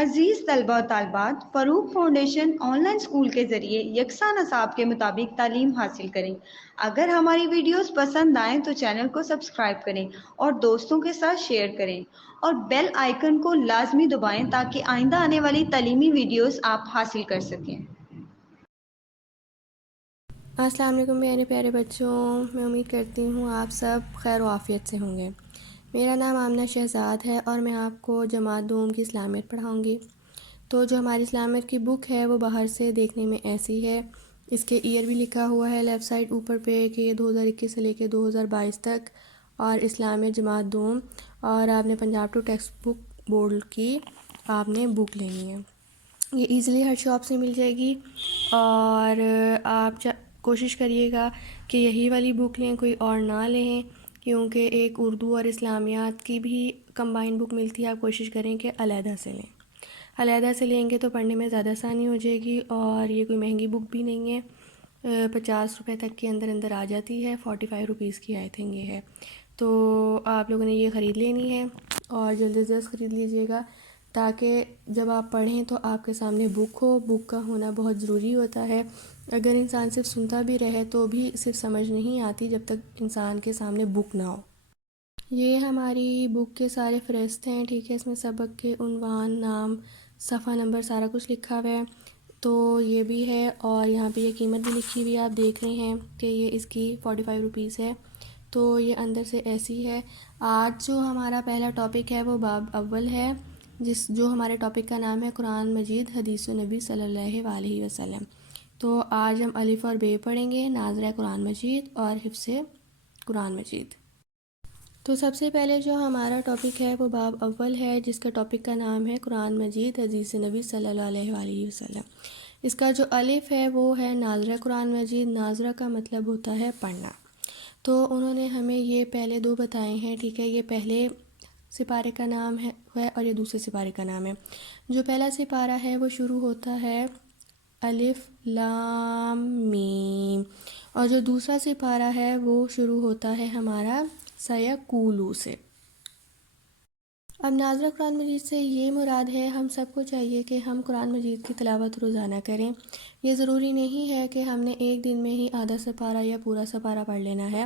عزیز طلبہ و طالبات، فروغ فاؤنڈیشن آن لائن اسکول کے ذریعے یکساں نصاب کے مطابق تعلیم حاصل کریں۔ اگر ہماری ویڈیوز پسند آئیں تو چینل کو سبسکرائب کریں اور دوستوں کے ساتھ شیئر کریں اور بیل آئیکن کو لازمی دبائیں تاکہ آئندہ آنے والی تعلیمی ویڈیوز آپ حاصل کر سکیں۔ السلام علیکم میرے پیارے بچوں، میں امید کرتی ہوں آپ سب خیر و عافیت سے ہوں گے۔ میرا نام آمنہ شہزاد ہے اور میں آپ کو جماعت دوم کی اسلامیت پڑھاؤں گی۔ تو جو ہماری اسلامیت کی بک ہے وہ باہر سے دیکھنے میں ایسی ہے، اس کے ایئر بھی لکھا ہوا ہے لیفٹ سائڈ اوپر پہ کہ یہ 2021 سے لے کے 2022 تک اور اسلامیت جماعت دوم، اور آپ نے پنجاب ٹو ٹیکسٹ بک بورڈ کی آپ نے بک لینی ہے۔ یہ ایزیلی ہر شاپ سے مل جائے گی اور آپ کوشش کریے گا کہ یہی والی بک لیں، کوئی اور نہ لیں، کیونکہ ایک اردو اور اسلامیات کی بھی کمبائن بک ملتی ہے۔ آپ کوشش کریں کہ علیحدہ سے لیں، علیحدہ سے لیں گے تو پڑھنے میں زیادہ آسانی ہو جائے گی، اور یہ کوئی مہنگی بک بھی نہیں ہے، 50 روپے تک کے اندر آ جاتی ہے، 45 روپیز کی آئی تھنک یہ ہے۔ تو آپ لوگوں نے یہ خرید لینی ہے اور جلد از جلد خرید لیجیے گا تاکہ جب آپ پڑھیں تو آپ کے سامنے بک ہو۔ بک کا ہونا بہت ضروری ہوتا ہے، اگر انسان صرف سنتا بھی رہے تو بھی صرف سمجھ نہیں آتی جب تک انسان کے سامنے بک نہ ہو۔ یہ ہماری بک کے سارے فہرست ہیں، ٹھیک ہے، اس میں سبق کے عنوان، نام، صفحہ نمبر سارا کچھ لکھا ہوا ہے، تو یہ بھی ہے، اور یہاں پہ یہ قیمت بھی لکھی ہوئی ہے، آپ دیکھ رہے ہیں کہ یہ اس کی 45 روپیز ہے، تو یہ اندر سے ایسی ہے۔ آج جو ہمارا پہلا ٹاپک ہے وہ باب اول ہے، جو ہمارے ٹاپک کا نام ہے قرآن مجید حدیث نبی صلی اللہ علیہ وسلم۔ تو آج ہم الف اور بے پڑھیں گے، ناظرہ قرآن مجید اور حفظ قرآن مجید۔ تو سب سے پہلے جو ہمارا ٹاپک ہے وہ باب اول ہے، جس کا ٹاپک کا نام ہے قرآن مجید حدیث نبی صلی اللہ علیہ وسلم۔ اس کا جو الف ہے وہ ہے ناظرہ قرآن مجید۔ ناظرہ کا مطلب ہوتا ہے پڑھنا، تو انہوں نے ہمیں یہ پہلے دو بتائے ہیں، ٹھیک ہے، یہ پہلے سپارے کا نام ہے اور یہ دوسرے سپارے کا نام ہے۔ جو پہلا سپارہ ہے وہ شروع ہوتا ہے الف لام میم، اور جو دوسرا سپارہ ہے وہ شروع ہوتا ہے ہمارا سیقولو سے۔ اب ناظرہ قرآن مجید سے یہ مراد ہے، ہم سب کو چاہیے کہ ہم قرآن مجید کی تلاوت روزانہ کریں۔ یہ ضروری نہیں ہے کہ ہم نے ایک دن میں ہی آدھا سپارہ یا پورا سپارہ پڑھ لینا ہے،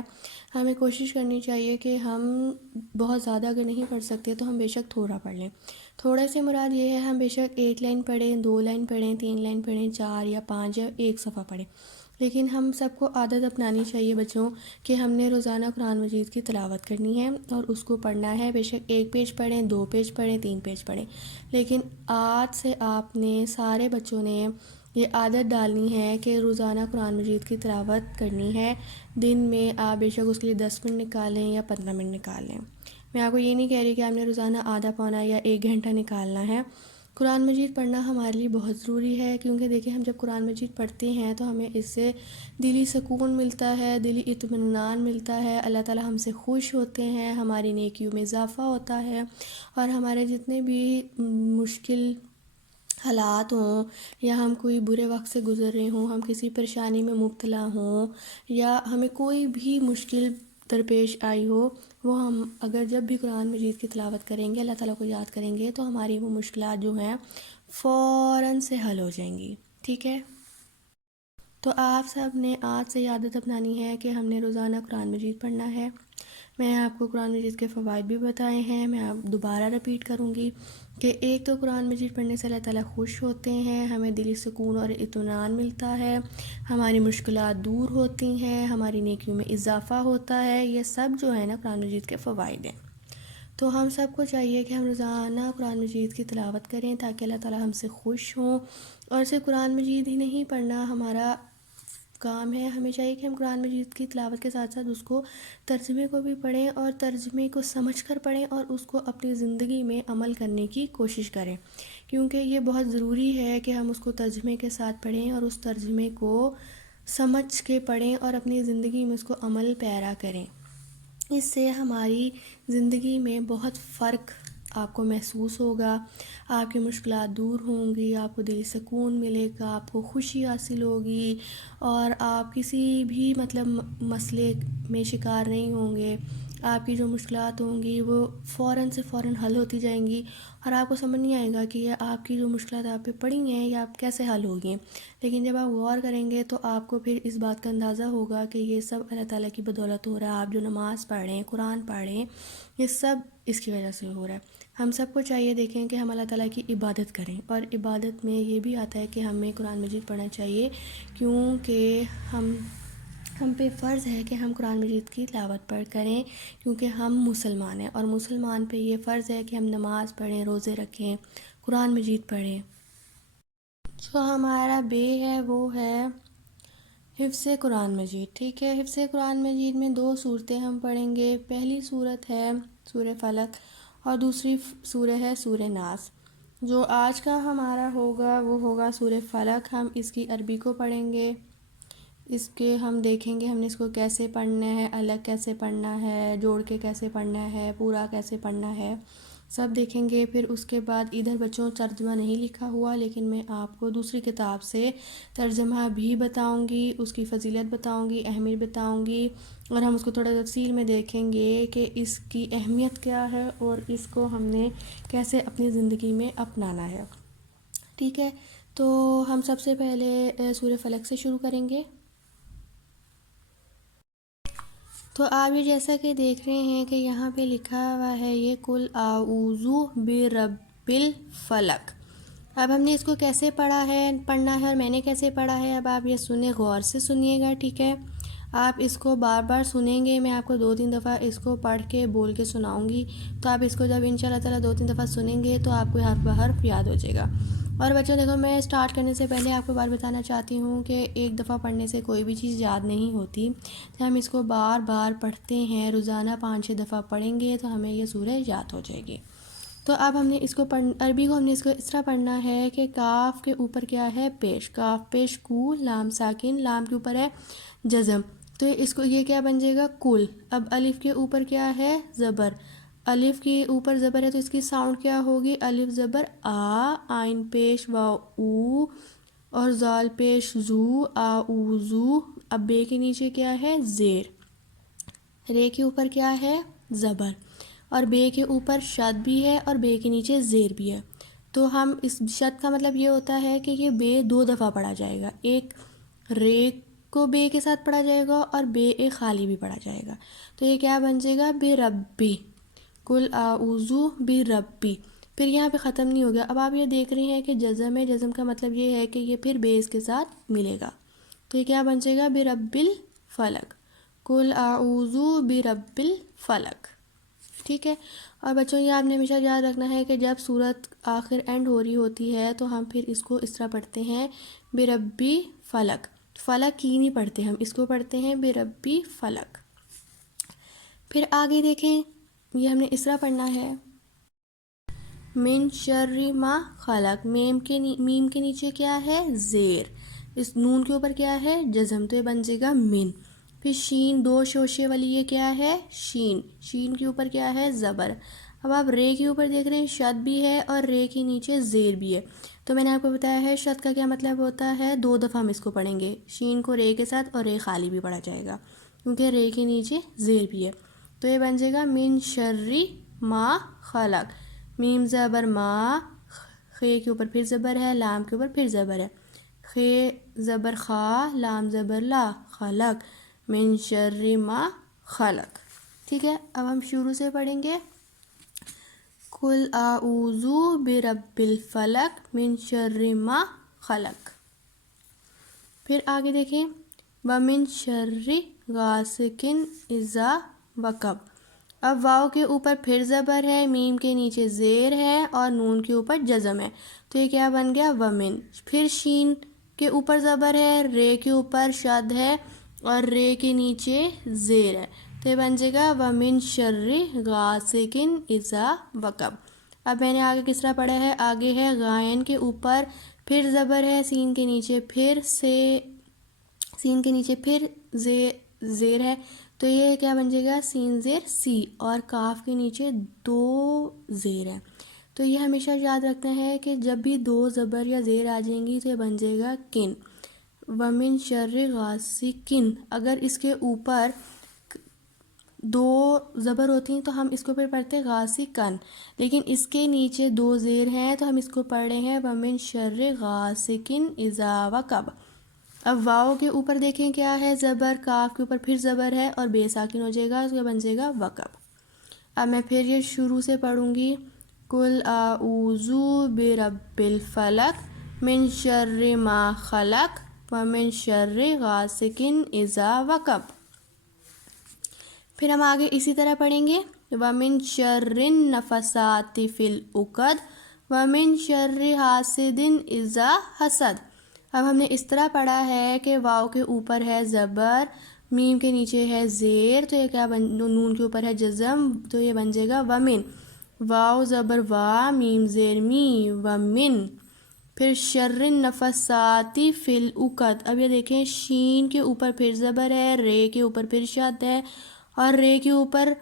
ہمیں کوشش کرنی چاہیے کہ ہم بہت زیادہ اگر نہیں پڑھ سکتے تو ہم بے شک تھوڑا پڑھ لیں۔ تھوڑے سے مراد یہ ہے ہم بے شک 1 لائن پڑھیں، 2 لائن پڑھیں، 3 لائن پڑھیں، 4 یا 5 یا 1 صفحہ پڑھیں، لیکن ہم سب کو عادت اپنانی چاہیے بچوں کہ ہم نے روزانہ قرآن مجید کی تلاوت کرنی ہے اور اس کو پڑھنا ہے، بے شک 1 پیج پڑھیں، 2 پیج پڑھیں، 3 پیج پڑھیں، لیکن آج سے آپ نے سارے بچوں نے یہ عادت ڈالنی ہے کہ روزانہ قرآن مجید کی تلاوت کرنی ہے۔ دن میں آپ بے شک اس کے لیے 10 منٹ نکالیں یا 15 منٹ نکال لیں۔ میں آپ کو یہ نہیں کہہ رہی کہ آپ نے روزانہ آدھا پونا یا 1 گھنٹہ نکالنا ہے۔ قرآن مجید پڑھنا ہمارے لیے بہت ضروری ہے، کیونکہ دیکھیں ہم جب قرآن مجید پڑھتے ہیں تو ہمیں اس سے دلی سکون ملتا ہے، دلی اطمینان ملتا ہے، اللہ تعالی ہم سے خوش ہوتے ہیں، ہماری نیکیوں میں اضافہ ہوتا ہے، اور ہمارے جتنے بھی مشکل حالات ہوں یا ہم کوئی برے وقت سے گزر رہے ہوں، ہم کسی پریشانی میں مبتلا ہوں یا ہمیں کوئی بھی مشکل درپیش آئی ہو، وہ ہم اگر جب بھی قرآن مجید کی تلاوت کریں گے، اللہ تعالیٰ کو یاد کریں گے، تو ہماری وہ مشکلات جو ہیں فوراً سے حل ہو جائیں گی، ٹھیک ہے۔ تو آپ سب نے آج سے عادت اپنانی ہے کہ ہم نے روزانہ قرآن مجید پڑھنا ہے۔ میں آپ کو قرآن مجید کے فوائد بھی بتائے ہیں، میں آپ دوبارہ رپیٹ کروں گی کہ ایک تو قرآن مجید پڑھنے سے اللہ تعالیٰ خوش ہوتے ہیں، ہمیں دلی سکون اور اطمینان ملتا ہے، ہماری مشکلات دور ہوتی ہیں، ہماری نیکیوں میں اضافہ ہوتا ہے، یہ سب جو ہے نا قرآن مجید کے فوائد ہیں۔ تو ہم سب کو چاہیے کہ ہم روزانہ قرآن مجید کی تلاوت کریں تاکہ اللہ تعالیٰ ہم سے خوش ہوں، اور صرف قرآن مجید ہی نہیں پڑھنا ہمارا کام ہے، ہمیں چاہیے کہ ہم قرآن مجید کی تلاوت کے ساتھ ساتھ اس کو ترجمے کو بھی پڑھیں اور ترجمے کو سمجھ کر پڑھیں اور اس کو اپنی زندگی میں عمل کرنے کی کوشش کریں، کیونکہ یہ بہت ضروری ہے کہ ہم اس کو ترجمے کے ساتھ پڑھیں اور اس ترجمے کو سمجھ کے پڑھیں اور اپنی زندگی میں اس کو عمل پیرا کریں۔ اس سے ہماری زندگی میں بہت فرق آپ کو محسوس ہوگا، آپ کی مشکلات دور ہوں گی، آپ کو دلی سکون ملے گا، آپ کو خوشی حاصل ہوگی، اور آپ کسی بھی مسئلے میں شکار نہیں ہوں گے، آپ کی جو مشکلات ہوں گی وہ فوراً سے فوراً حل ہوتی جائیں گی، اور آپ کو سمجھ نہیں آئے گا کہ یہ آپ کی جو مشکلات آپ پہ پڑی ہیں یا آپ کیسے حل ہوگی ہیں۔ لیکن جب آپ غور کریں گے تو آپ کو پھر اس بات کا اندازہ ہوگا کہ یہ سب اللہ تعالیٰ کی بدولت ہو رہا ہے۔ آپ جو نماز پڑھ رہے ہیں، قرآن پڑھ رہے ہیں، یہ سب اس کی وجہ سے ہو رہا ہے۔ ہم سب کو چاہیے دیکھیں کہ ہم اللہ تعالیٰ کی عبادت کریں، اور عبادت میں یہ بھی آتا ہے کہ ہمیں قرآن مجید پڑھنا چاہیے، کیونکہ ہم پہ فرض ہے کہ ہم قرآن مجید کی تلاوت پڑھ کریں، کیونکہ ہم مسلمان ہیں، اور مسلمان پہ یہ فرض ہے کہ ہم نماز پڑھیں، روزے رکھیں، قرآن مجید پڑھیں۔ جو ہمارا بے ہے وہ ہے حفظ قرآن مجید، ٹھیک ہے۔ حفظ قرآن مجید میں 2 صورتیں ہم پڑھیں گے۔ پہلی صورت ہے سورہ فلق، اور دوسری سورہ ہے سورہ ناس۔ جو آج کا ہمارا ہوگا وہ ہوگا سورہ فلق۔ ہم اس کی عربی کو پڑھیں گے، اس کے ہم دیکھیں گے ہم نے اس کو کیسے پڑھنا ہے، الگ کیسے پڑھنا ہے، جوڑ کے کیسے پڑھنا ہے، پورا کیسے پڑھنا ہے، سب دیکھیں گے۔ پھر اس کے بعد ادھر بچوں ترجمہ نہیں لکھا ہوا، لیکن میں آپ کو دوسری کتاب سے ترجمہ بھی بتاؤں گی، اس کی فضیلت بتاؤں گی، اہمیت بتاؤں گی، اور ہم اس کو تھوڑا تفصیل میں دیکھیں گے کہ اس کی اہمیت کیا ہے اور اس کو ہم نے کیسے اپنی زندگی میں اپنانا ہے، ٹھیک ہے۔ تو ہم سب سے پہلے سورہ فلق سے شروع کریں گے۔ تو آپ یہ جیسا کہ دیکھ رہے ہیں کہ یہاں پہ لکھا ہوا ہے یہ قل اعوذ برب الفلق۔ اب ہم نے اس کو کیسے پڑھنا ہے اور میں نے کیسے پڑھا ہے، اب آپ یہ سنیں، غور سے سنیے گا، ٹھیک ہے۔ آپ اس کو بار بار سنیں گے، میں آپ کو 2-3 دفعہ اس کو پڑھ کے بول کے سناؤں گی، تو آپ اس کو جب انشاءاللہ تعالیٰ 2-3 دفعہ سنیں گے تو آپ کو حرف بحرف یاد ہو جائے گا۔ اور بچوں دیکھو، میں سٹارٹ کرنے سے پہلے آپ کو بات بتانا چاہتی ہوں کہ ایک دفعہ پڑھنے سے کوئی بھی چیز یاد نہیں ہوتی، تو ہم اس کو بار بار پڑھتے ہیں، روزانہ 5-6 دفعہ پڑھیں گے تو ہمیں یہ سورہ یاد ہو جائے گی۔ تو اب ہم نے اس کو عربی کو ہم نے اس کو اس طرح پڑھنا ہے کہ کاف کے اوپر کیا ہے، پیش، کاف پیش کو، لام ساکن، لام کے اوپر ہے جزم، تو اس کو یہ کیا بن جائے گا، کل۔ اب الف کے اوپر کیا ہے، زبر، الف کے اوپر زبر ہے تو اس کی ساؤنڈ کیا ہوگی، الف زبر آ، آئین پیش واو او، اور زال پیش زو، آؤزو۔ اب بے کے نیچے کیا ہے، زیر، رے کے اوپر کیا ہے، زبر، اور بے کے اوپر شد بھی ہے اور بے کے نیچے زیر بھی ہے۔ تو ہم اس شد کا مطلب یہ ہوتا ہے کہ یہ بے 2 دفعہ پڑھا جائے گا، ایک رے کو بے کے ساتھ پڑھا جائے گا اور بے ایک خالی بھی پڑھا جائے گا، تو یہ کیا بن جائے گا، بے ربی، قل اعوذ بربی۔ پھر یہاں پہ ختم نہیں ہو گیا، اب آپ یہ دیکھ رہے ہیں کہ جزم ہے، جزم کا مطلب یہ ہے کہ یہ پھر بے اس کے ساتھ ملے گا، تو یہ کیا بن جائے گا، برب الفلق، قل اعوذ برب الفلق، ٹھیک ہے۔ اور بچوں یہ آپ نے ہمیشہ یاد رکھنا ہے کہ جب سورت آخر اینڈ ہو رہی ہوتی ہے تو ہم پھر اس کو اس طرح پڑھتے ہیں، بربی فلق، فلق کی نہیں پڑھتے ہم، اس کو پڑھتے ہیں بربی فلق۔ پھر آگے دیکھیں، یہ ہم نے اس طرح پڑھنا ہے، من شر ما خلق، میم کے نیچے کیا ہے، زیر، اس نون کے اوپر کیا ہے، جزم، تو یہ بن جائے گا من۔ پھر شین 2 شوشے والی یہ کیا ہے، شین، شین کے اوپر کیا ہے، زبر۔ اب آپ رے کے اوپر دیکھ رہے ہیں، شد بھی ہے اور رے کے نیچے زیر بھی ہے، تو میں نے آپ کو بتایا ہے شد کا کیا مطلب ہوتا ہے، 2 دفعہ ہم اس کو پڑھیں گے، شین کو رے کے ساتھ اور رے خالی بھی پڑھا جائے گا کیونکہ رے کے نیچے زیر بھی ہے، تو یہ بن جائے گا من شر ما خلق، میم زبر ما، خے کے اوپر پھر زبر ہے، لام کے اوپر پھر زبر ہے، خے زبر خا، لام زبر لا، خلق، من شر ما خلق، ٹھیک ہے۔ اب ہم شروع سے پڑھیں گے، قل اعوذ برب الفلق من شر ما خلق۔ پھر آگے دیکھیں، ومن شر غاسق اذا وقب، اب واو کے اوپر پھر زبر ہے، میم کے نیچے زیر ہے اور نون کے اوپر جزم ہے، تو یہ کیا بن گیا، ومن۔ پھر شین کے اوپر زبر ہے، رے کے اوپر شد ہے اور رے کے نیچے زیر ہے، تو یہ بن جائے گا ومن شر غاسق اذا وقب۔ اب میں نے آگے کس طرح پڑھا ہے، آگے ہے غائن کے اوپر پھر زبر ہے، سین کے نیچے پھر سین کے نیچے پھر زیر ہے، تو یہ کیا بن جائے گا، سین زیر سی، اور کاف کے نیچے 2 زیر ہے، تو یہ ہمیشہ یاد رکھنا ہے کہ جب بھی 2 زبر یا زیر آ جائیں گی تو یہ بن جائے گا کن، ومن شر غاسقن۔ اگر اس کے اوپر دو زبر ہوتی ہیں تو ہم اس کو پھر پڑھتے ہیں غاسقن، لیکن اس کے نیچے دو زیر ہیں تو ہم اس کو پڑھ رہے ہیں ومن شر غاسقن اذا وقب۔ اب واو کے اوپر دیکھیں کیا ہے زبر، کاف کے اوپر پھر زبر ہے اور بے ساکن ہو جائے گا، اس کا بن جائے گا وقب۔ اب میں پھر یہ شروع سے پڑھوں گی، قل اعوذ برب الفلق من شر ما خلق ومن شر غاسق اذا وقب۔ پھر ہم آگے اسی طرح پڑھیں گے ومن شر النفثات فی العقد ومن شر حاسد اذا حسد۔ اب ہم نے اس طرح پڑھا ہے کہ واو کے اوپر ہے زبر، میم کے نیچے ہے زیر، تو یہ کیا نون کے اوپر ہے جزم، تو یہ بن جائے گا ومن، واو زبر وا، میم زیر می، ومن۔ پھر شر النفثات فی العقد، اب یہ دیکھیں شین کے اوپر پھر زبر ہے، رے کے اوپر پھر شد ہے، اور رے کے اوپر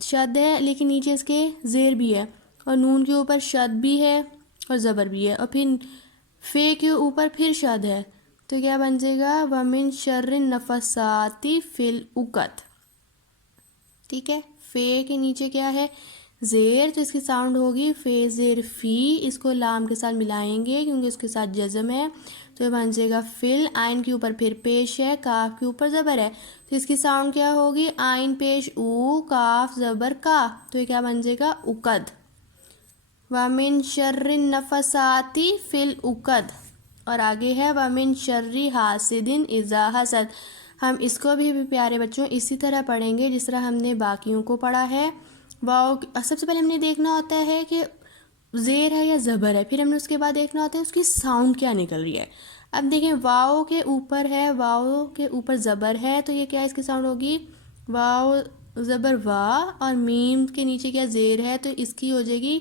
شد ہے لیکن نیچے اس کے زیر بھی ہے، اور نون کے اوپر شد بھی ہے اور زبر بھی ہے، اور پھر فے کے اوپر پھر شد ہے، تو کیا بن جائے گا ومن شر النفثات فی العقد۔ ٹھیک ہے، فے کے نیچے کیا ہے زیر، تو اس کی ساؤنڈ ہوگی فے زیر فی، اس کو لام کے ساتھ ملائیں گے کیونکہ اس کے ساتھ جزم ہے، تو یہ بن جائے گا فل، آئن کے اوپر پھر پیش ہے، کاف کے اوپر زبر ہے، تو اس کی ساؤنڈ کیا ہوگی آئن پیش او، کاف زبر کا، تو یہ کیا بن جائے گا عقد۔ ومن شر النفثات فی العقد، اور آگے ہے ومن شر حاسد اذا حسد۔ ہم اس کو بھی پیارے بچوں اسی طرح پڑھیں گے جس طرح ہم نے باقیوں کو پڑھا ہے۔ واو سب سے پہلے ہم نے دیکھنا ہوتا ہے کہ زیر ہے یا زبر ہے، پھر ہم نے اس کے بعد دیکھنا ہوتا ہے اس کی ساؤنڈ کیا نکل رہی ہے۔ اب دیکھیں واو کے اوپر ہے، واو کے اوپر زبر ہے، تو یہ کیا اس کی ساؤنڈ ہوگی واو زبر وا، اور میم کے نیچے کیا زیر ہے، تو اس کی ہو جائے گی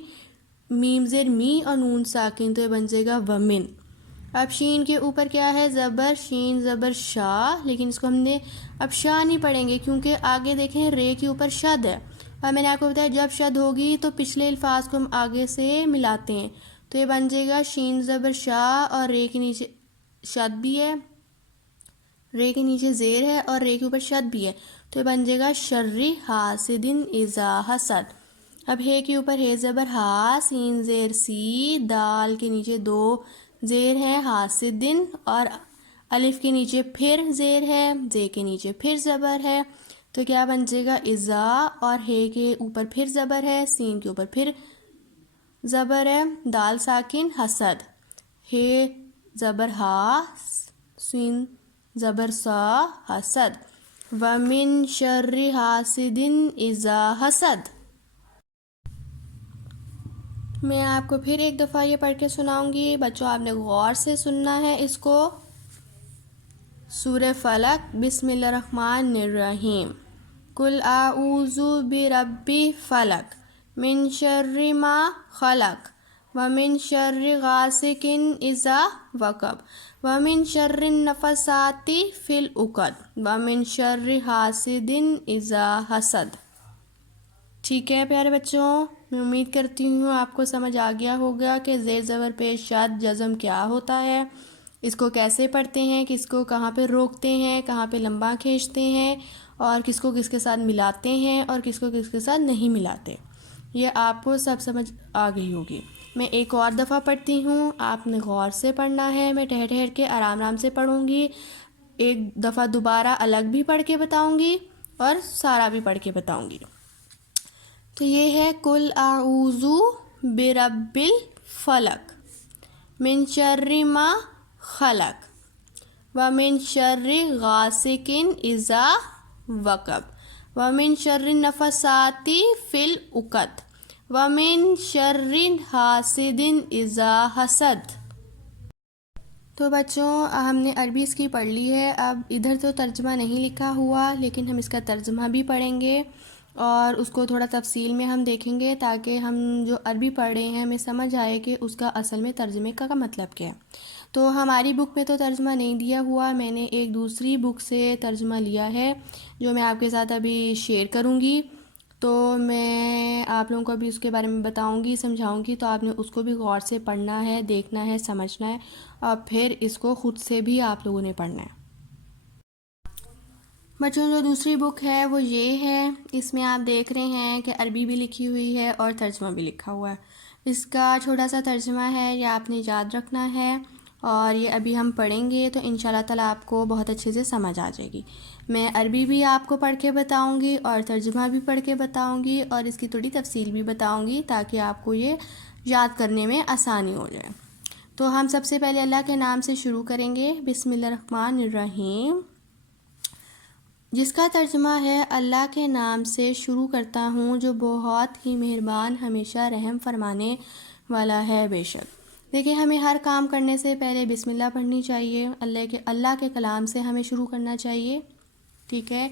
میم زیر می اور نون ساکن، تو یہ بن جائے گا ومن۔ اب شین کے اوپر کیا ہے زبر، شین زبر شاہ، لیکن اس کو ہم نے اب شاہ نہیں پڑھیں گے کیونکہ آگے دیکھیں رے کے اوپر شد ہے، اور میں نے آپ کو بتایا جب شد ہوگی تو پچھلے الفاظ کو ہم آگے سے ملاتے ہیں، تو یہ بن جائے گا شین زبر شاہ، اور رے کے نیچے شد بھی ہے، رے کے نیچے زیر ہے اور رے کے اوپر شد بھی ہے، تو یہ بن جائے گا شر حاسد اذا حسد۔ اب ہے کے اوپر ہے زبر ہا، سین زیر سی، دال کے نیچے دو زیر ہے حاسدن، اور الف کے نیچے پھر زیر ہے، زے کے نیچے پھر زبر ہے، تو کیا بن جائے گا اذا، اور ہے کے اوپر پھر زبر ہے، سین کے اوپر پھر زبر ہے، دال ساکن حسد، ہے زبر ہا، سین زبر سا، حسد۔ ومن شر حاسد اذا حسد۔ میں آپ کو پھر ایک دفعہ یہ پڑھ کے سناؤں گی، بچوں آپ نے غور سے سننا ہے اس کو۔ سورہ فلق، بسم اللہ الرحمن الرحیم، قل اعوذ برب فلق من شر ما خلق ومن شر غاسق اذا وقب ومن شر النفثات فی العقد ومن شر حاسد اذا حسد۔ ٹھیک ہے پیارے بچوں، میں امید کرتی ہوں آپ کو سمجھ آ گیا ہوگا کہ زیر زبر پیش شد جزم کیا ہوتا ہے، اس کو کیسے پڑھتے ہیں، کس کو کہاں پہ روکتے ہیں، کہاں پہ لمبا کھینچتے ہیں، اور کس کو کس کے ساتھ ملاتے ہیں اور کس کو کس کے ساتھ نہیں ملاتے، یہ آپ کو سب سمجھ آ گئی ہوگی۔ میں ایک اور دفعہ پڑھتی ہوں، آپ نے غور سے پڑھنا ہے، میں ٹھہر ٹھہر کے آرام آرام سے پڑھوں گی، ایک دفعہ دوبارہ الگ بھی پڑھ کے بتاؤں گی اور سارا بھی پڑھ کے بتاؤں گی۔ تو یہ ہے قل اعوذ برب الفلق من شر ما خلق ومن شر غاسق اذا وقب ومن شر النفثات فی العقد ومن شر حاسد اذا حسد۔ تو بچوں ہم نے عربی اس کی پڑھ لی ہے، اب ادھر تو ترجمہ نہیں لکھا ہوا لیکن ہم اس کا ترجمہ بھی پڑھیں گے اور اس کو تھوڑا تفصیل میں ہم دیکھیں گے تاکہ ہم جو عربی پڑھ رہے ہیں ہمیں سمجھ آئے کہ اس کا اصل میں ترجمے کا مطلب کیا ہے۔ تو ہماری بک میں تو ترجمہ نہیں دیا ہوا، میں نے ایک دوسری بک سے ترجمہ لیا ہے جو میں آپ کے ساتھ ابھی شیئر کروں گی، تو میں آپ لوگوں کو بھی اس کے بارے میں بتاؤں گی، سمجھاؤں گی، تو آپ نے اس کو بھی غور سے پڑھنا ہے، دیکھنا ہے، سمجھنا ہے، اور پھر اس کو خود سے بھی آپ لوگوں نے پڑھنا ہے۔ بچوں جو دوسری بک ہے وہ یہ ہے، اس میں آپ دیکھ رہے ہیں کہ عربی بھی لکھی ہوئی ہے اور ترجمہ بھی لکھا ہوا ہے۔ اس کا چھوٹا سا ترجمہ ہے، یہ آپ نے یاد رکھنا ہے اور یہ ابھی ہم پڑھیں گے تو انشاءاللہ تعالیٰ آپ کو بہت اچھے سے سمجھ آ جائے گی۔ میں عربی بھی آپ کو پڑھ کے بتاؤں گی اور ترجمہ بھی پڑھ کے بتاؤں گی اور اس کی تھوڑی تفصیل بھی بتاؤں گی تاکہ آپ کو یہ یاد کرنے میں آسانی ہو جائے۔ تو ہم سب سے پہلے اللہ کے نام سے شروع کریں گے، بسم اللہ الرحمن الرحیم، جس کا ترجمہ ہے اللہ کے نام سے شروع کرتا ہوں جو بہت ہی مہربان ہمیشہ رحم فرمانے والا ہے۔ بے شک دیکھیں، ہمیں ہر کام کرنے سے پہلے بسم اللہ پڑھنی چاہیے، اللہ کے کلام سے ہمیں شروع کرنا چاہیے، ٹھیک ہے۔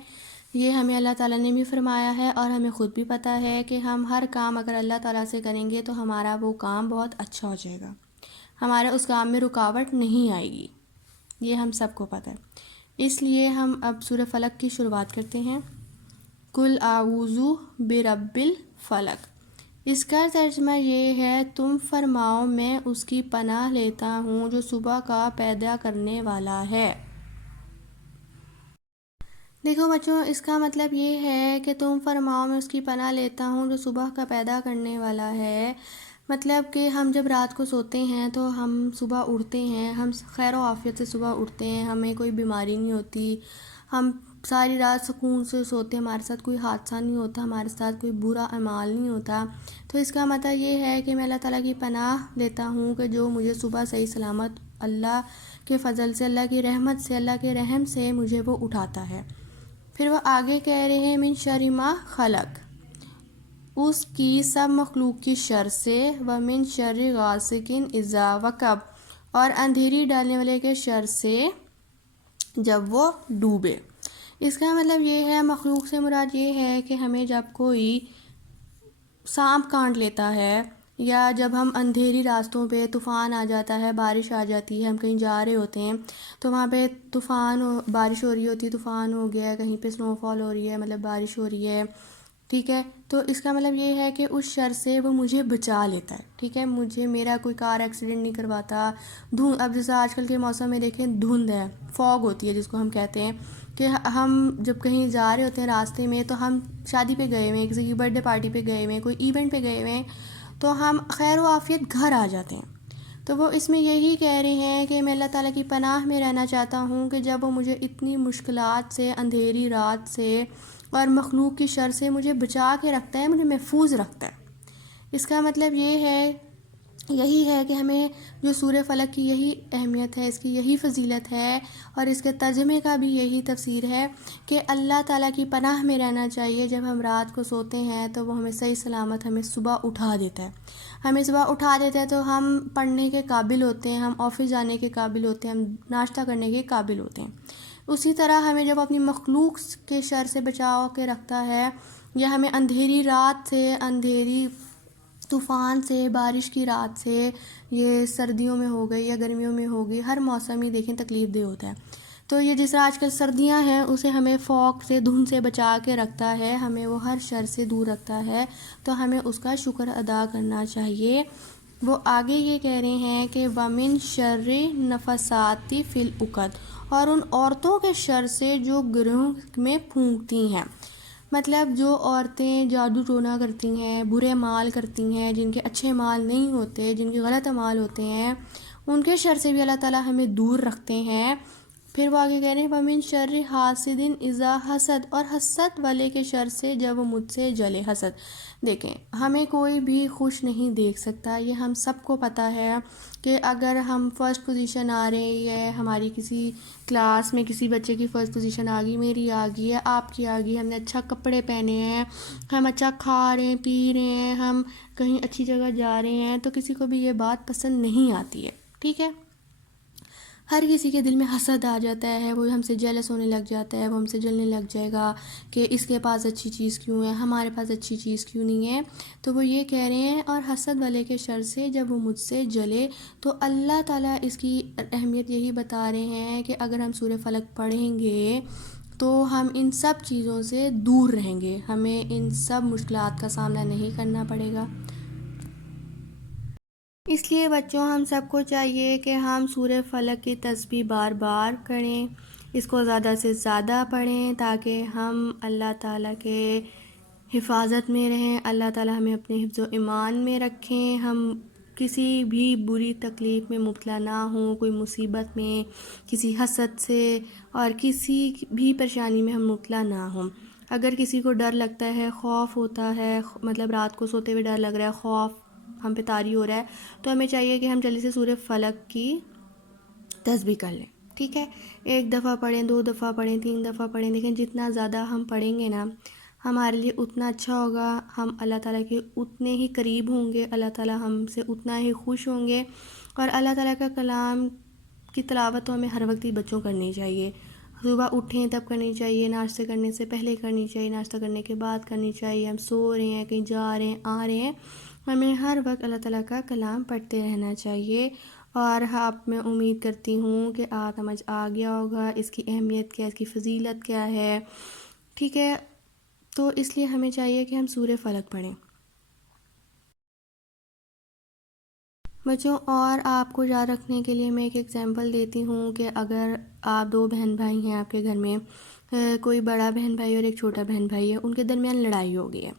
یہ ہمیں اللہ تعالیٰ نے بھی فرمایا ہے اور ہمیں خود بھی پتہ ہے کہ ہم ہر کام اگر اللہ تعالیٰ سے کریں گے تو ہمارا وہ کام بہت اچھا ہو جائے گا، ہمارے اس کام میں رکاوٹ نہیں آئے گی، یہ ہم سب کو پتہ ہے۔ اس لیے ہم اب سورہ فلق کی شروعات کرتے ہیں۔ قل اعوذ برب الفلق، اس کا ترجمہ یہ ہے تم فرماؤ میں اس کی پناہ لیتا ہوں جو صبح کا پیدا کرنے والا ہے۔ دیکھو بچوں، اس کا مطلب یہ ہے کہ تم فرماؤ میں اس کی پناہ لیتا ہوں جو صبح کا پیدا کرنے والا ہے۔ مطلب کہ ہم جب رات کو سوتے ہیں تو ہم صبح اٹھتے ہیں، ہم خیر و عافیت سے صبح اٹھتے ہیں، ہمیں کوئی بیماری نہیں ہوتی، ہم ساری رات سکون سے سوتے ہیں، ہمارے ساتھ کوئی حادثہ نہیں ہوتا، ہمارے ساتھ کوئی برا اعمال نہیں ہوتا۔ تو اس کا مطلب یہ ہے کہ میں اللہ تعالیٰ کی پناہ لیتا ہوں کہ جو مجھے صبح صحیح سلامت اللہ کے فضل سے، اللہ کی رحمت سے، اللہ کے رحم سے مجھے وہ اٹھاتا ہے۔ پھر وہ آگے کہہ رہے ہیں من شر ما خلق، اس کی سب مخلوق کی شر سے، ومن شر غاسق اذا وقب، اور اندھیری ڈالنے والے کے شر سے جب وہ ڈوبے۔ اس کا مطلب یہ ہے، مخلوق سے مراد یہ ہے کہ ہمیں جب کوئی سانپ کاٹ لیتا ہے یا جب ہم اندھیری راستوں پہ طوفان آ جاتا ہے، بارش آ جاتی ہے، ہم کہیں جا رہے ہوتے ہیں تو وہاں پہ بارش ہو رہی ہوتی ہے، طوفان ہو گیا ہے، کہیں پہ سنو فال ہو رہی ہے، مطلب بارش ہو رہی ہے، ٹھیک ہے۔ تو اس کا مطلب یہ ہے کہ اس شر سے وہ مجھے بچا لیتا ہے، ٹھیک ہے، میرا کوئی کار ایکسیڈنٹ نہیں کرواتا۔ اب جیسے آج کل کے موسم میں دیکھیں دھند ہے، فوگ ہوتی ہے جس کو ہم کہتے ہیں، کہ ہم جب کہیں جا رہے ہوتے ہیں راستے میں تو ہم شادی پہ گئے ہوئے ہیں، کسی کی برتھ ڈے پارٹی پہ گئے ہوئے ہیں، کوئی ایونٹ پہ گئے ہوئے ہیں، تو ہم خیر و عافیت گھر آ جاتے ہیں۔ تو وہ اس میں یہی کہہ رہے ہیں کہ میں اللہ تعالیٰ کی پناہ میں رہنا چاہتا ہوں کہ جب وہ مجھے اتنی مشکلات سے، اندھیری رات سے اور مخلوق کی شر سے مجھے بچا کے رکھتا ہے، مجھے محفوظ رکھتا ہے۔ اس کا مطلب یہی ہے کہ ہمیں جو سورہ فلق کی یہی اہمیت ہے، اس کی یہی فضیلت ہے اور اس کے ترجمے کا بھی یہی تفسیر ہے کہ اللہ تعالیٰ کی پناہ میں رہنا چاہیے۔ جب ہم رات کو سوتے ہیں تو وہ ہمیں صحیح سلامت ہمیں صبح اٹھا دیتا ہے، تو ہم پڑھنے کے قابل ہوتے ہیں، ہم آفس جانے کے قابل ہوتے ہیں، ہم ناشتہ کرنے کے قابل ہوتے ہیں۔ اسی طرح ہمیں جب اپنی مخلوق کے شر سے بچاؤ کے رکھتا ہے، یا ہمیں اندھیری رات سے، اندھیری طوفان سے، بارش کی رات سے، یہ سردیوں میں ہو گئی یا گرمیوں میں ہو گئی، ہر موسم ہی دیکھیں تکلیف دہ ہوتا ہے۔ تو یہ جس طرح آج کل سردیاں ہیں، اسے ہمیں فوگ سے، دھند سے بچا کے رکھتا ہے، ہمیں وہ ہر شر سے دور رکھتا ہے، تو ہمیں اس کا شکر ادا کرنا چاہیے۔ وہ آگے یہ کہہ رہے ہیں کہ وَمِن شَرِّ النَّفَّثَاتِ فِي الْعُقَدِ، اور ان عورتوں کے شر سے جو گروہ میں پھونکتی ہیں، مطلب جو عورتیں جادو ٹونا کرتی ہیں، برے مال کرتی ہیں، جن کے اچھے مال نہیں ہوتے، جن کے غلط اعمال ہوتے ہیں، ان کے شر سے بھی اللہ تعالیٰ ہمیں دور رکھتے ہیں۔ پھر وہ آگے کہہ رہے ہیں وَمِن شَرِّ حَاسِدٍ إِذَا حَسَدَ، اور حسد والے کے شر سے جب وہ مجھ سے جلے۔ حسد، دیکھیں ہمیں کوئی بھی خوش نہیں دیکھ سکتا، یہ ہم سب کو پتہ ہے کہ اگر ہم فرسٹ پوزیشن آ رہے ہیں، ہماری کسی کلاس میں کسی بچے کی فرسٹ پوزیشن آ گئی، میری آ گئی ہے، آپ کی آ گئی، ہم نے اچھا کپڑے پہنے ہیں، ہم اچھا کھا رہے ہیں، پی رہے ہیں، ہم کہیں اچھی جگہ جا رہے ہیں، تو کسی کو بھی یہ بات پسند نہیں آتی ہے، ٹھیک ہے۔ ہر کسی کے دل میں حسد آ جاتا ہے، وہ ہم سے جیلس ہونے لگ جاتا ہے، وہ ہم سے جلنے لگ جائے گا کہ اس کے پاس اچھی چیز کیوں ہے، ہمارے پاس اچھی چیز کیوں نہیں ہے۔ تو وہ یہ کہہ رہے ہیں اور حسد والے کے شر سے جب وہ مجھ سے جلے، تو اللہ تعالیٰ اس کی اہمیت یہی بتا رہے ہیں کہ اگر ہم سورہ فلق پڑھیں گے تو ہم ان سب چیزوں سے دور رہیں گے، ہمیں ان سب مشکلات کا سامنا نہیں کرنا پڑے گا۔ اس لیے بچوں ہم سب کو چاہیے کہ ہم سورہ فلق کی تسبیح بار بار کریں، اس کو زیادہ سے زیادہ پڑھیں تاکہ ہم اللہ تعالیٰ کے حفاظت میں رہیں، اللہ تعالیٰ ہمیں اپنے حفظ و ایمان میں رکھیں، ہم کسی بھی بری تکلیف میں مبتلا نہ ہوں، کوئی مصیبت میں، کسی حسد سے اور کسی بھی پریشانی میں ہم مبتلا نہ ہوں۔ اگر کسی کو ڈر لگتا ہے، خوف ہوتا ہے، مطلب رات کو سوتے ہوئے ڈر لگ رہا ہے، خوف ہم پہ طاری ہو رہا ہے، تو ہمیں چاہیے کہ ہم جلدی سے سورہ فلق کی تسبیح کر لیں، ٹھیک ہے؟ 1 دفعہ پڑھیں، 2 دفعہ پڑھیں، 3 دفعہ پڑھیں، لیکن جتنا زیادہ ہم پڑھیں گے نا ہمارے لیے اتنا اچھا ہوگا، ہم اللہ تعالیٰ کے اتنے ہی قریب ہوں گے، اللہ تعالیٰ ہم سے اتنا ہی خوش ہوں گے۔ اور اللہ تعالیٰ کا کلام کی تلاوت تو ہمیں ہر وقت ہی بچوں کرنی چاہیے، صبح اٹھیں تب کرنی چاہیے، ناشتہ کرنے سے پہلے کرنی چاہیے، ناشتہ کرنے کے بعد کرنی چاہیے، ہم سو رہے ہیں، کہیں جا رہے ہیں، آ رہے ہیں، ہمیں ہر وقت اللہ تعالیٰ کا کلام پڑھتے رہنا چاہیے۔ اور آپ میں امید کرتی ہوں کہ آپ سمجھ آ گیا ہوگا اس کی اہمیت کیا ہے، اس کی فضیلت کیا ہے، ٹھیک ہے؟ تو اس لیے ہمیں چاہیے کہ ہم سورہ فلق پڑھیں بچوں۔ اور آپ کو یاد رکھنے کے لیے میں ایک ایگزامپل دیتی ہوں کہ اگر آپ 2 بہن بھائی ہیں آپ کے گھر میں، کوئی بڑا بہن بھائی اور ایک چھوٹا بہن بھائی ہے، ان کے درمیان لڑائی ہو گئی ہے،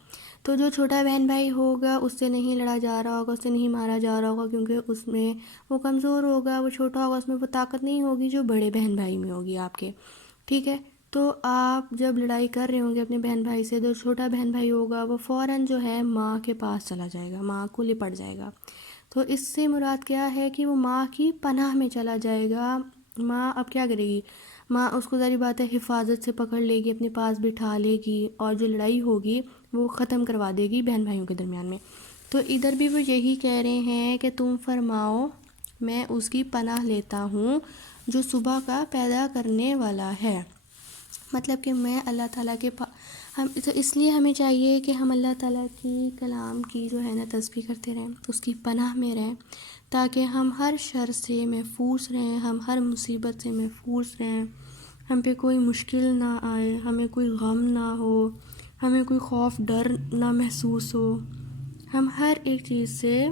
تو جو چھوٹا بہن بھائی ہوگا اس سے نہیں لڑا جا رہا ہوگا، اس سے نہیں مارا جا رہا ہوگا، کیونکہ اس میں وہ کمزور ہوگا، وہ چھوٹا ہوگا، اس میں وہ طاقت نہیں ہوگی جو بڑے بہن بھائی میں ہوگی آپ کے، ٹھیک ہے؟ تو آپ جب لڑائی کر رہے ہوں گے اپنے بہن بھائی سے، جو چھوٹا بہن بھائی ہوگا وہ فوراً جو ہے ماں کے پاس چلا جائے گا، ماں کو لپٹ جائے گا۔ تو اس سے مراد کیا ہے کہ وہ ماں کی پناہ میں چلا جائے گا۔ ماں اب کیا کرے گی؟ ماں اس کو ظاہر بات ہے حفاظت سے پکڑ لے گی، اپنے پاس بٹھا لے گی، اور جو لڑائی ہوگی وہ ختم کروا دے گی بہن بھائیوں کے درمیان میں۔ تو ادھر بھی وہ یہی کہہ رہے ہیں کہ تم فرماؤ میں اس کی پناہ لیتا ہوں جو صبح کا پیدا کرنے والا ہے، مطلب کہ میں اللہ تعالیٰ کے ہم تو اس لیے ہمیں چاہیے کہ ہم اللہ تعالیٰ کی کلام کی جو ہے نا تسبیح کرتے رہیں، اس کی پناہ میں رہیں، تاکہ ہم ہر شر سے محفوظ رہیں، ہم ہر مصیبت سے محفوظ رہیں، ہم پہ کوئی مشکل نہ آئے، ہمیں کوئی غم نہ ہو، ہمیں کوئی خوف ڈر نہ محسوس ہو، ہم ہر ایک چیز سے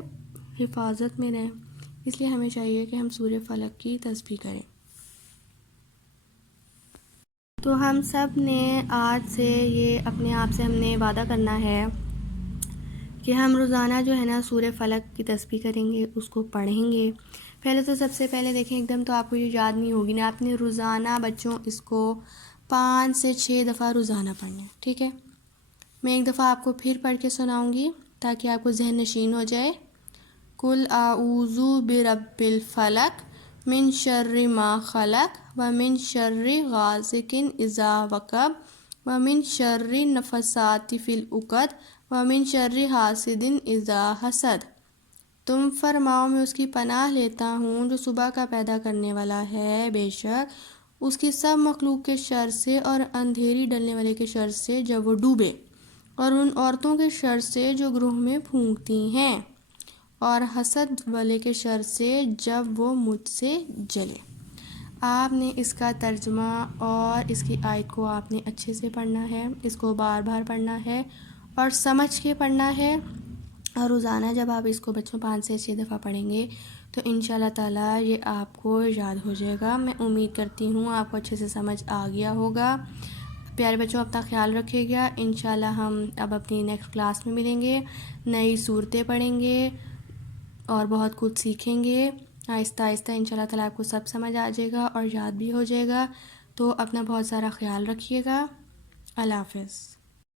حفاظت میں رہیں۔ اس لیے ہمیں چاہیے کہ ہم سورہ فلق کی تسبیح کریں۔ تو ہم سب نے آج سے یہ اپنے آپ سے ہم نے وعدہ کرنا ہے کہ ہم روزانہ جو ہے نا سورہ فلق کی تسبیح کریں گے، اس کو پڑھیں گے۔ پہلے تو سب سے پہلے دیکھیں ایک دم تو آپ کو یہ یاد نہیں ہوگی نا، آپ نے روزانہ بچوں اس کو 5 سے 6 دفعہ روزانہ پڑھنا ہے، ٹھیک ہے؟ میں ایک دفعہ آپ کو پھر پڑھ کے سناؤں گی تاکہ آپ کو ذہن نشین ہو جائے۔ قل اعوذ برب الفلق من شر ما خلق ومن شر غاسق اذا وقب ومن شر النفثات فی العقد ومن شر حاسد اذا حسد۔ تم فرماؤ میں اس کی پناہ لیتا ہوں جو صبح کا پیدا کرنے والا ہے، بے شک اس کی سب مخلوق کے شر سے، اور اندھیری ڈلنے والے کے شر سے جب وہ ڈوبے، اور ان عورتوں کے شر سے جو گروہ میں پھونکتی ہیں، اور حسد والے کے شر سے جب وہ مجھ سے جلے۔ آپ نے اس کا ترجمہ اور اس کی آیت کو آپ نے اچھے سے پڑھنا ہے، اس کو بار بار پڑھنا ہے اور سمجھ کے پڑھنا ہے، اور روزانہ جب آپ اس کو بچوں 5 سے 6 دفعہ پڑھیں گے تو انشاءاللہ تعالیٰ یہ آپ کو یاد ہو جائے گا۔ میں امید کرتی ہوں آپ کو اچھے سے سمجھ آ گیا ہوگا۔ پیارے بچوں اپنا خیال رکھیے گا، انشاءاللہ ہم اب اپنی نیکسٹ کلاس میں ملیں گے، نئی صورتیں پڑھیں گے اور بہت کچھ سیکھیں گے آہستہ آہستہ۔ انشاءاللہ تعالیٰ آپ کو سب سمجھ آ جائے گا اور یاد بھی ہو جائے گا۔ تو اپنا بہت سارا خیال رکھیے گا۔ اللہ حافظ۔